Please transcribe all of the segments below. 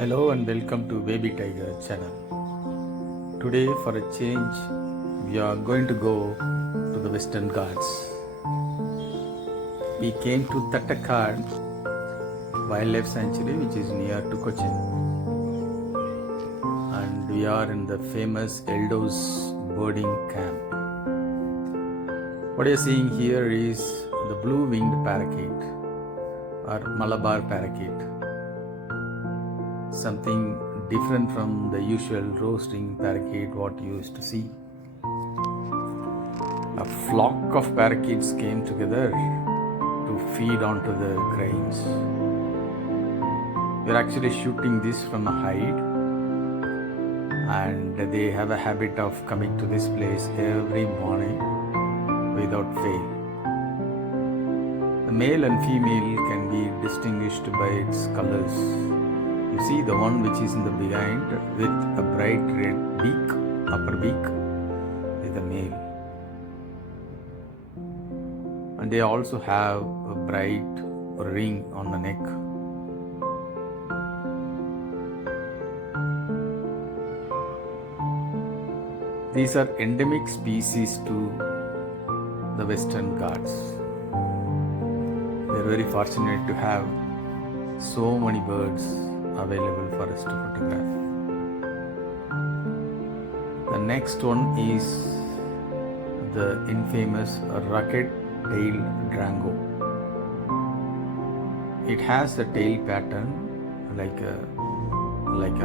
Hello and welcome to Baby Tiger channel. Today for a change we are going to go to the Western Ghats. We came to Tattakad Wildlife Sanctuary which is near to Cochin, and we are in the famous Eldo's birding camp. What you are seeing here is the blue-winged parakeet or Malabar Parakeet. Something different from the usual rose-ringed parakeet what you used to see. A flock of parakeets came together to feed onto the grains. We are actually shooting this from a height, and they have a habit of coming to this place every morning without fail. The male and female can be distinguished by its colors. You see the one which is in the behind with a bright red beak, upper beak, is the male. And they also have a bright ring on the neck. These are endemic species to the Western Ghats. We are very fortunate to have so many birds available for us to photograph. The next one is the infamous rocket-tailed drango. It has a tail pattern like a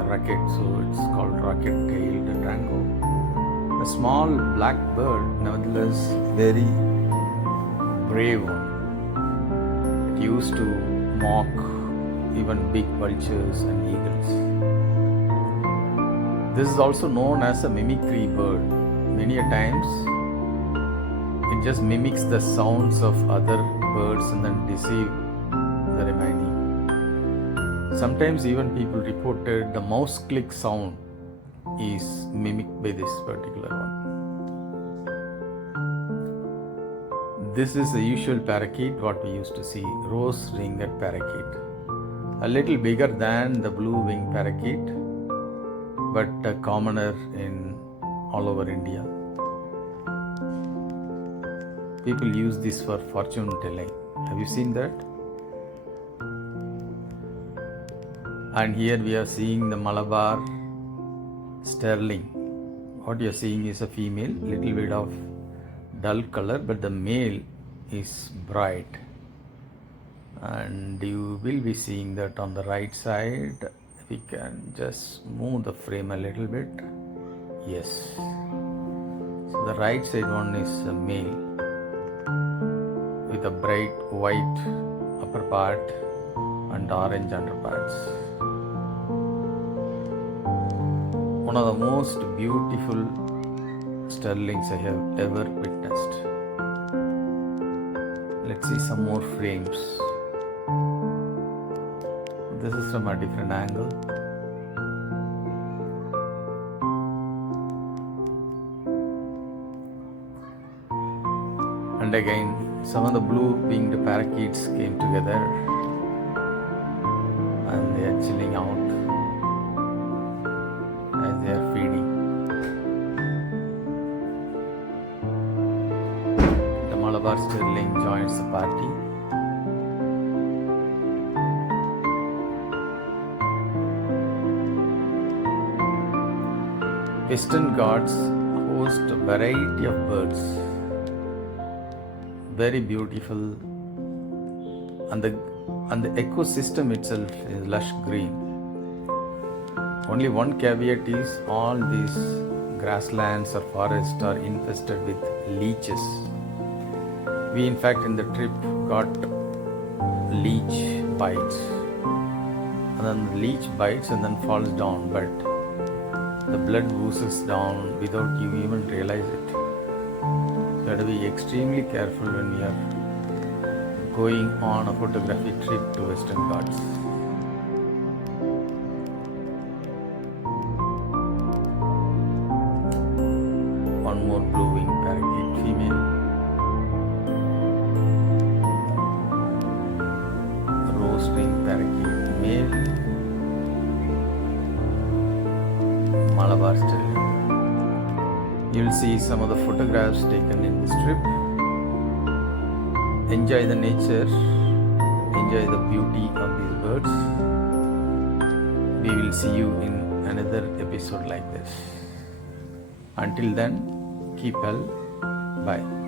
rocket, so it's called rocket-tailed drango. A small black bird, nevertheless very brave one. It used to mock even big vultures and eagles. This is also known as a mimicry bird. Many a times it just mimics the sounds of other birds and then deceive the remaining. Sometimes even people reported the mouse click sound is mimicked by this particular one. This is the usual parakeet what we used to see, rose-ringed parakeet. A little bigger than the blue-winged parakeet, but commoner in all over India. People use this for fortune telling. Have you seen that? And here we are seeing the Malabar Sterling. What you are seeing is a female, little bit of dull color, but the male is bright. And you will be seeing that on the right side. We can just move the frame a little bit. Yes. So the right side one is a male with a bright white upper part and orange underparts. One of the most beautiful sterlings I have ever witnessed. Let's see some more frames. This is from a different angle. And again, some of the blue-winged parakeets came together and they are chilling out as they are feeding. The Malabar Sterling joins the party. Western Ghats host a variety of birds, very beautiful, and the ecosystem itself is lush green. Only one caveat is all these grasslands or forests are infested with leeches. We in fact in the trip got leech bites, and then the leech bites and then falls down, but the blood oozes down without you even realize it. So you have to be extremely careful when we are going on a photography trip to Western Ghats. One more blue-winged parakeet female. Rose-ringed parakeet male. Malabar Sterling. You will see some of the photographs taken in this trip. Enjoy the nature, enjoy the beauty of these birds. We will see you in another episode like this. Until then, keep well. Bye.